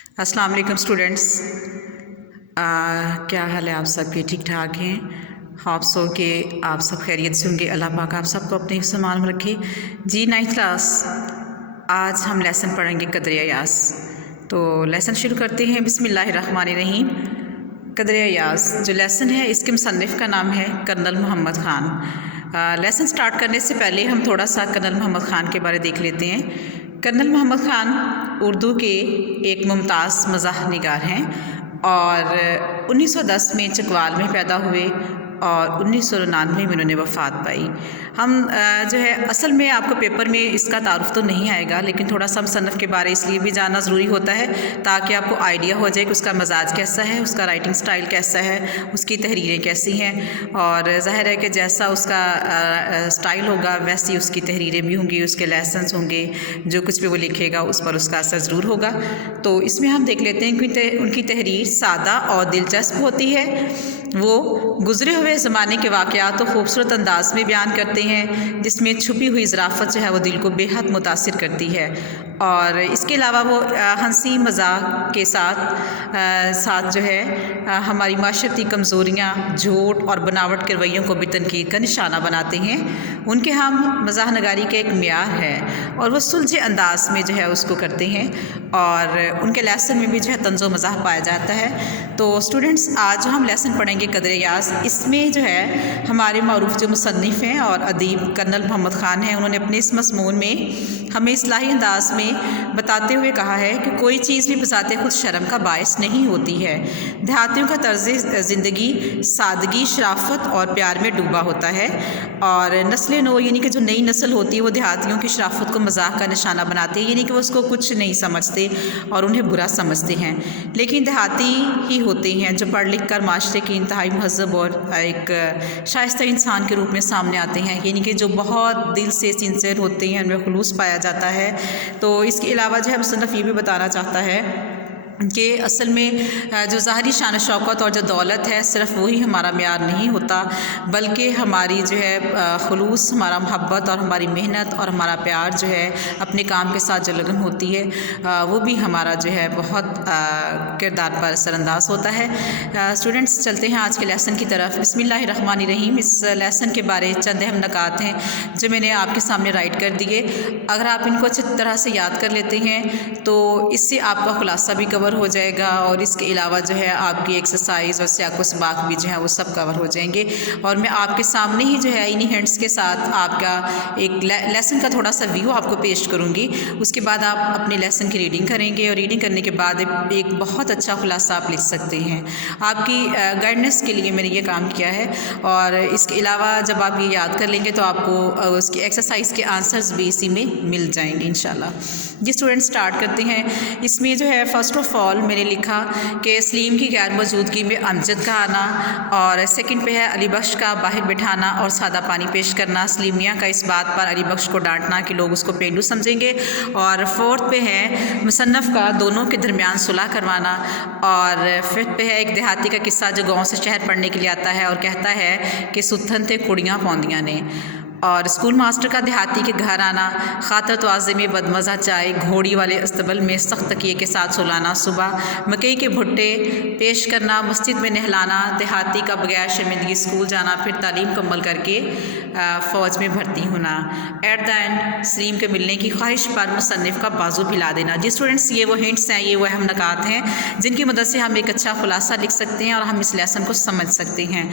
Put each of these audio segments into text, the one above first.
अस्सलाम वालेकुम स्टूडेंट्स। क्या हाल है आप सबके? ठीक ठाक हैं? ख्वाब सो के आप सब खैरियत से होंगे। अल्लाह पाक आप सबको अपने हिफ्ज़ मान में रखे। जी 9th क्लास, आज हम लेसन पढ़ेंगे कदर यास। तो लेसन शुरू करते हैं। बिस्मिल्लाहिर्रहमानिर्रहीम। कदर यास जो लेसन है इसके मुसन्निफ़ का नाम है colonel Mohammad Khan. Lesson start करने से पहले हम थोड़ा सा कर्नल मोहम्मद ख़ान के बारे देख लेते हैं। कर्नल मोहम्मद ख़ान उर्दू के एक मुमताज़ मज़ाह निगार हैं और 1910 में चकवाल में पैदा हुए और 1999 में उन्होंने वफ़ात पाई। हम जो है असल में आपको पेपर में इसका तारुफ तो नहीं आएगा, लेकिन थोड़ा सा मुसन्निफ़ के बारे इसलिए भी जानना ज़रूरी होता है ताकि आपको आइडिया हो जाए कि उसका मजाज कैसा है, उसका राइटिंग स्टाइल कैसा है, उसकी तहरीरें कैसी हैं। और ज़ाहिर है कि जैसा उसका स्टाइल होगा वैसी उसकी तहरीरें भी होंगी, उसके लेसन्स होंगे, जो कुछ भी वो लिखेगा उस पर उसका असर ज़रूर होगा। तो इसमें हम देख लेते हैं कि उनकी तहरीर सादा और दिलचस्प होती है। वो गुज़रे हुए ज़माने के वाक़यात तो खूबसूरत अंदाज में बयान करते हैं, जिसमें छुपी हुई ज़राफ़त जो है वो दिल को बेहद मुतासिर करती है। और इसके अलावा वो हंसी मज़ाक के साथ जो है हमारी माशरती कमज़ोरियाँ, झूठ और बनावट के रवैयों को भी तनकीद का निशाना बनाते हैं। उनके हम मज़ाह नगारी का एक मियार है और वो सुलझे अंदाज में जो है उसको करते हैं और उनके लेसन में भी जो है तंज़ो मज़ाह पाया जाता है। तो स्टूडेंट्स, आज हम लेसन पढ़ेंगे कदर यास। इसमें जो है हमारे मारूफ जो मुसन्निफ़ हैं और अदीब कर्नल मोहम्मद ख़ान हैं, उन्होंने अपने इस मज़मून में हमें इस्लाही अंदाज में बताते हुए कहा है कि कोई चीज़ भी बज़ाते खुद शर्म का बायस नहीं होती है। देहातियों का तर्ज़ ज़िंदगी सादगी, शराफत और प्यार में डूबा होता है और नस्ल नो यानी कि जो नई नस्ल होती है वो देहातियों की शराफत को मजाक का निशाना बनाते हैं, यानी कि वो उसको कुछ नहीं समझते और उन्हें बुरा समझते हैं। लेकिन देहाती ही होते हैं जो पढ़ लिख कर माशरे की इंतहाई महज़ब और एक शाइस्ता इंसान के रूप में सामने आते हैं, यानी कि जो बहुत दिल से सिंसियर होते हैं, उनमें खुलूस पाया जाता है। तो इसके अलावा जो है मुसन्निफ़ ये भी बताना चाहता है कि असल में जो ज़ाहरी शान शौकत और जो दौलत है सिर्फ़ वही हमारा म्यार नहीं होता, बल्कि हमारी जो है खुलूस, हमारा मोहब्बत और हमारी मेहनत और हमारा प्यार जो है अपने काम के साथ जो लगन होती है वो भी हमारा जो है बहुत किरदार पर असरअंदाज होता है। स्टूडेंट्स, चलते हैं आज के लेसन की तरफ। बिस्मिल्लाहिर्रहमानिर्रहीम। इस लेसन के बारे चंद अहम नकात हैं जो मैंने आपके सामने राइट कर दिए। अगर आप इनको अच्छी तरह से याद कर लेते हैं तो इससे आपका खुलासा भी कवर हो जाएगा और इसके अलावा जो है आपकी एक्सरसाइज और सियाक़ो सबाक़ भी जो है वो सब कवर हो जाएंगे। और मैं आपके सामने ही जो है इन्हीं हैंड्स के साथ आपका एक लेसन का थोड़ा सा व्यू आपको पेश करूँगी। उसके बाद आप अपने लेसन की रीडिंग करेंगे और रीडिंग करने के बाद एक बहुत अच्छा खुलासा आप लिख सकते हैं। आपकी गाइडेंस के लिए मैंने ये काम किया है और इसके अलावा जब आप ये याद कर लेंगे तो आपको उसकी एक्सरसाइज के आंसर्स भी इसी में मिल जाएंगे इंशाल्लाह। जी स्टूडेंट, स्टार्ट करते हैं। इसमें जो है फ़र्स्ट ऑफ ऑल मैंने लिखा कि सलीम की गैर मौजूदगी में अमजद का आना, और सेकंड पे है अली बख्श का बाहर बिठाना और सादा पानी पेश करना, सलीम मियां का इस बात पर अली बख्श को डांटना कि लोग उसको पेंडू समझेंगे, और फोर्थ पे है मुसन्नफ़ का दोनों के दरमियान सुलह करवाना, और फिफ्थ पे है एक देहाती का किस्सा जो गाँव से शहर पढ़ने के लिए आता है और कहता है कि सुथन थे कुड़ियाँ पौंदियाँ ने, और स्कूल मास्टर का देहाती के घर आना, खातर तवाज़े में बदमज़ा चाय, घोड़ी वाले अस्तबल में सख्त तकिए के साथ सुलाना, सुबह मकई के भुट्टे पेश करना, मस्जिद में नहलाना, देहाती का बगैर शर्मिंदगी स्कूल जाना, फिर तालीम मुकम्मल करके फ़ौज में भर्ती होना। एट द एंड सलीम के मिलने की ख्वाहिश पर मुसन्निफ़ का बाजू हिला देना। जी स्टूडेंट्स, ये वो हिंट्स हैं, ये वो अहम नकात हैं जिनकी मदद से हम एक अच्छा खुलासा लिख सकते हैं और हम इस लेसन को समझ सकते हैं।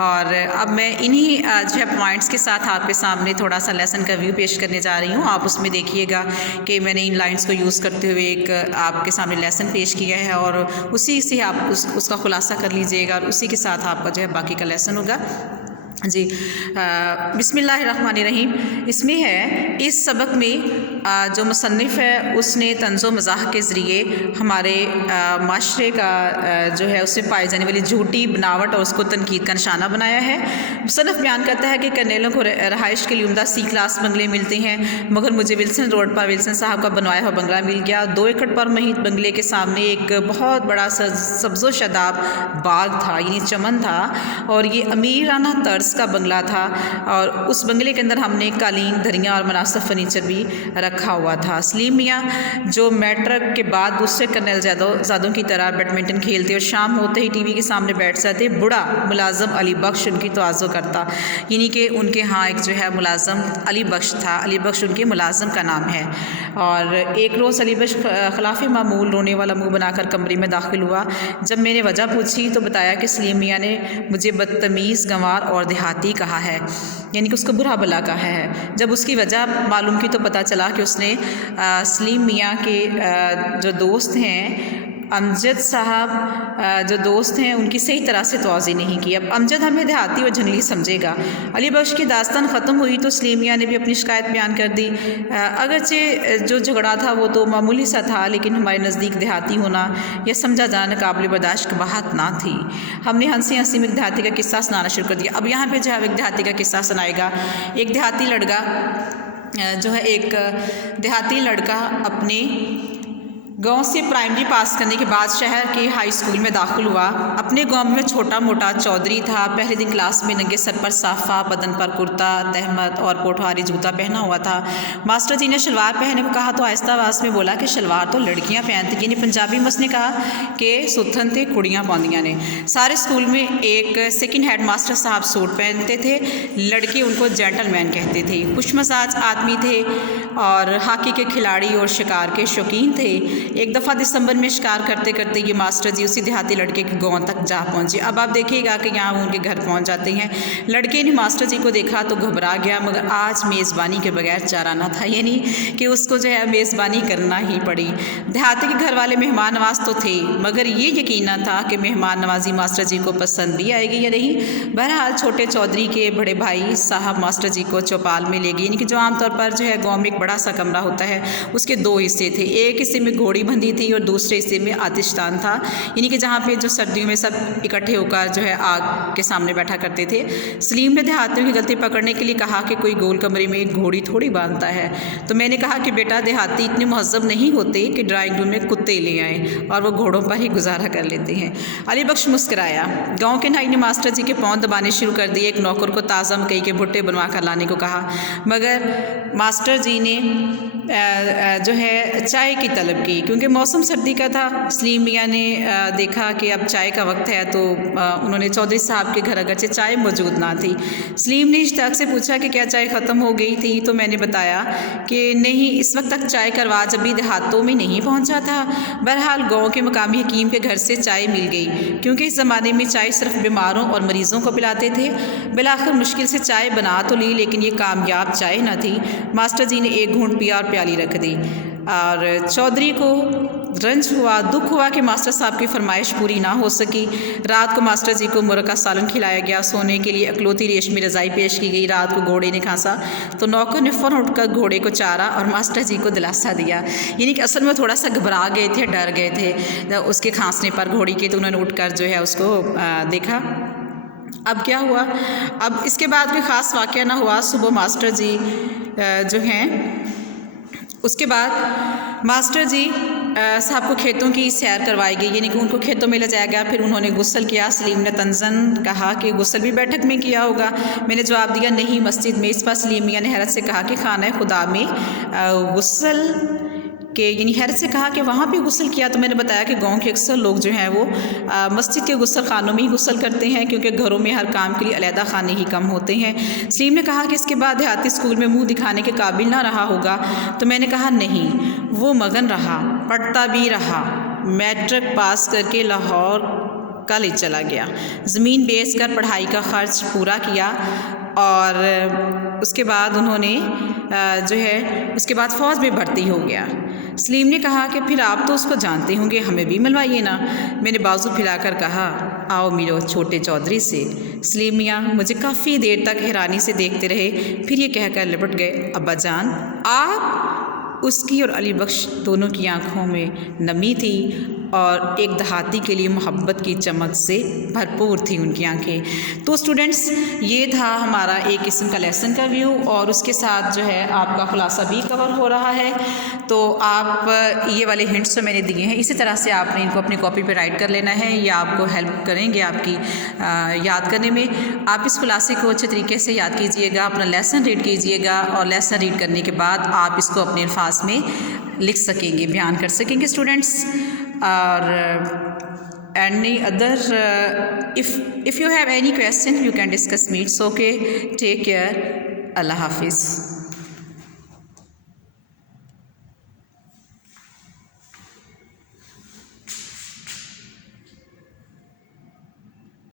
और अब मैं इन्हीं जो है पॉइंट्स के साथ आपके सामने थोड़ा सा लेसन का व्यू पेश करने जा रही हूँ। आप उसमें देखिएगा कि मैंने इन लाइंस को यूज़ करते हुए एक आपके सामने लेसन पेश किया है और उसी से आप उसका खुलासा कर लीजिएगा और उसी के साथ आपका जो है बाकी का लेसन होगा। जी बिस्मिल्लाहिर्रहमानिर्रहीम। इसमें है इस सबक में जो मुसन्निफ़ है उसने तंज़ो मज़ाह के ज़रिए हमारे माशरे का जो है उसमें पाई जाने वाली झूठी बनावट और उसको तनकीद का निशाना बनाया है। मुसन्निफ़ बयान करता है कि कर्नेलों को रहाइश के लिए उम्दा सी क्लास बंगले मिलते हैं, मगर मुझे विल्सन रोड पर विल्सन साहब का बनवाया हुआ बंगला मिल गया। 2 एकड़ पर मुहित बंगले के सामने एक बहुत बड़ा सब्ज़ो शदाब बाग था, यानी चमन था, और ये अमीराना तर्ज का बंगला था और उस बंगले के अंदर हमने कालीन, दरियाँ और मुनासिब फर्नीचर भी रखा रखा हुआ था। सलीम मियाँ जो मैट्रिक के बाद दूसरे कर्नल ज़ादों की तरह बैडमिंटन खेलते और शाम होते ही टीवी के सामने बैठ जाते, बूढ़ा मुलाजम अली बख्श उनकी तवाज़ो करता, यानी कि उनके यहाँ एक जो है मुलाजम अली बख्श था, अली बख्श उनके मुलाजम का नाम है। और एक रोज़ अली बख्श खिलाफ मामूल रोने वाला मुँह बनाकर कमरे में दाखिल हुआ। जब मैंने वजह पूछी तो बताया कि सलीम मियाँ ने मुझे बदतमीज़, गंवार और देहाती कहा है, यानी कि उसको बुरा भला कहा है। जब उसकी वजह मालूम की तो पता चला कि उसने सलीम मियाँ के जो दोस्त हैं अमजद साहब, जो दोस्त हैं उनकी सही तरह से तवाज़ी नहीं की। अब अमजद हमें देहाती और जंगली समझेगा। अली बख्श की दास्तान ख़त्म हुई तो सलीम मियाँ ने भी अपनी शिकायत बयान कर दी। अगरचे जो झगड़ा था वो तो मामूली सा था, लेकिन हमारे नज़दीक देहाती होना या समझा जाना काबिल बर्दाश्त की बात ना थी। हमने हंसी हंसी में एक देहाती का किस्सा सुनाना शुरू कर दिया। अब यहाँ पर जो है एक देहाती का किस्सा सुनाएगा। एक देहाती लड़का जो है, एक देहाती लड़का अपने गांव से प्राइमरी पास करने के बाद शहर के हाई स्कूल में दाखिल हुआ। अपने गांव में छोटा मोटा चौधरी था। पहले दिन क्लास में नंगे सर पर साफ़ा, बदन पर कुर्ता, तहमत और पोठवारी जूता पहना हुआ था। मास्टर जी ने शलवार पहनने को कहा तो आहिस्ता आवाज़ में बोला कि शलवार तो लड़कियां पहनती, यानी पंजाबी में उसने कहा कि सुथन थे कुड़ियाँ पाउंदियां ने। सारे स्कूल में एक सेकंड हेड मास्टर साहब सूट पहनते थे, लड़के उनको जेंटलमैन कहते थे। खुशमजाज आदमी थे और हॉकी के खिलाड़ी और शिकार के शौकीन थे। एक दफ़ा दिसंबर में शिकार करते करते ये मास्टर जी उसी देहाती लड़के के गांव तक जा पहुँचे। अब आप देखिएगा कि यहाँ उनके घर पहुँच जाते हैं। लड़के ने मास्टर जी को देखा तो घबरा गया, मगर आज मेज़बानी के बगैर चारा ना था, यानी कि उसको जो है मेज़बानी करना ही पड़ी। देहाती के घर वाले मेहमान नवाज तो थे, मगर ये यकीन ना था कि मेहमान नवाजी मास्टर जी को पसंद भी आएगी या नहीं। बहरहाल छोटे चौधरी के बड़े भाई साहब मास्टर जी को चौपाल में ले गए, यानी कि जो आमतौर पर जो है गाँव में एक बड़ा सा कमरा होता है, उसके दो हिस्से थे। एक हिस्से में घोड़ी बंधी थी और दूसरे हिस्से में आतिशदान था, यानी कि जहाँ पे जो सर्दियों में सब इकट्ठे होकर जो है आग के सामने बैठा करते थे। सलीम ने देहातियों की गलती पकड़ने के लिए कहा कि कोई गोल कमरे में घोड़ी थोड़ी बांधता है। तो मैंने कहा कि बेटा देहाती इतने महज़ब नहीं होते कि ड्राइंग रूम में कुत्ते ले आएँ और वो घोड़ों पर ही गुजारा कर लेते हैं। अली बख्श मुस्कराया। गाँव के नाई ने मास्टर जी के पाँव दबाने शुरू कर दिए। एक नौकर को ताज़ा मकई के भुट्टे बनवा कर लाने को कहा, मगर मास्टर जी ने जो है चाय की तलब की, क्योंकि मौसम सर्दी का था। सलीम मियाँ ने देखा कि अब चाय का वक्त है तो उन्होंने चौधरी साहब के घर अगरचे चाय मौजूद ना थी। सलीम ने इश्ताक से पूछा कि क्या चाय ख़त्म हो गई थी, तो मैंने बताया कि नहीं, इस वक्त तक चाय का रवाज अभी देहातों में नहीं पहुंचा था। बहरहाल गाँव के मकामी हकीम के घर से चाय मिल गई, क्योंकि इस ज़माने में चाय सिर्फ बीमारों और मरीज़ों को पिलाते थे। बिलाखिर मुश्किल से चाय बना तो ली, लेकिन ये कामयाब चाय न थी। मास्टर जी ने एक घूंट पिया और प्याली रख दी और चौधरी को रंज हुआ, दुख हुआ कि मास्टर साहब की फरमाइश पूरी ना हो सकी। रात को मास्टर जी को मुर्गा सालन खिलाया गया। सोने के लिए अकलौती रेशमी रज़ाई पेश की गई। रात को घोड़े ने खांसा तो नौकर ने फ़ौरन उठकर घोड़े को चारा और मास्टर जी को दिलासा दिया, यानी कि असल में थोड़ा सा घबरा गए थे, डर गए थे उसके खांसने पर घोड़ी के, तो उन्होंने उठकर जो है उसको देखा। अब क्या हुआ, अब इसके बाद कोई ख़ास वाक़या ना हुआ। सुबह मास्टर जी जो हैं, उसके बाद मास्टर जी साहब को खेतों की सैर करवाई गई, यानी कि उनको खेतों में ले जाया गया। फिर उन्होंने गुस्ल किया। सलीम ने तंज़न कहा कि गुस्ल भी बैठक में किया होगा। मैंने जवाब दिया नहीं, मस्जिद में। इस पर सलीम मियाँ ने हैरत से कहा कि खाना खुदा में गुस्ल के, यानी हैरत से कहा कि वहाँ पे गुस्ल किया। तो मैंने बताया कि गांव के अक्सर लोग जो हैं वो मस्जिद के गुस्ल खानों में ही गुस्ल करते हैं, क्योंकि घरों में हर काम के लिए अलहदा खाने ही कम होते हैं। सलीम ने कहा कि इसके बाद देहाती स्कूल में मुंह दिखाने के काबिल ना रहा होगा। तो मैंने कहा नहीं, वो मगन रहा, पढ़ता भी रहा। मैट्रिक पास करके लाहौर कॉलेज चला गया, ज़मीन बेच कर पढ़ाई का ख़र्च पूरा किया और उसके बाद उन्होंने जो है उसके बाद फ़ौज में भर्ती हो गया। सलीम ने कहा कि फिर आप तो उसको जानते होंगे, हमें भी मिलवाइए ना। मैंने बाजू फैलाकर कहा, आओ मिलो छोटे चौधरी से। सलीम मियाँ मुझे काफ़ी देर तक हैरानी से देखते रहे, फिर ये कहकर लिपट गए, अब्बा जान आप। उसकी और अली बख्श दोनों की आंखों में नमी थी और एक देहाती के लिए मोहब्बत की चमक से भरपूर थी उनकी आंखें। तो स्टूडेंट्स, ये था हमारा एक किस्म का लेसन का व्यू, और उसके साथ जो है आपका खुलासा भी कवर हो रहा है। तो आप ये वाले हिंट्स जो मैंने दिए हैं, इसी तरह से आपने इनको अपनी कॉपी पे राइट कर लेना है, या आपको हेल्प करेंगे आपकी याद करने में। आप इस खुलासे को अच्छे तरीके से याद कीजिएगा, अपना लेसन रीड कीजिएगा, और लेसन रीड करने के बाद आप इसको अपने अल्फाज में लिख सकेंगे, बयान कर सकेंगे स्टूडेंट्स। और any other if you have any question you can discuss me. It's okay. Take care. Allah Hafiz.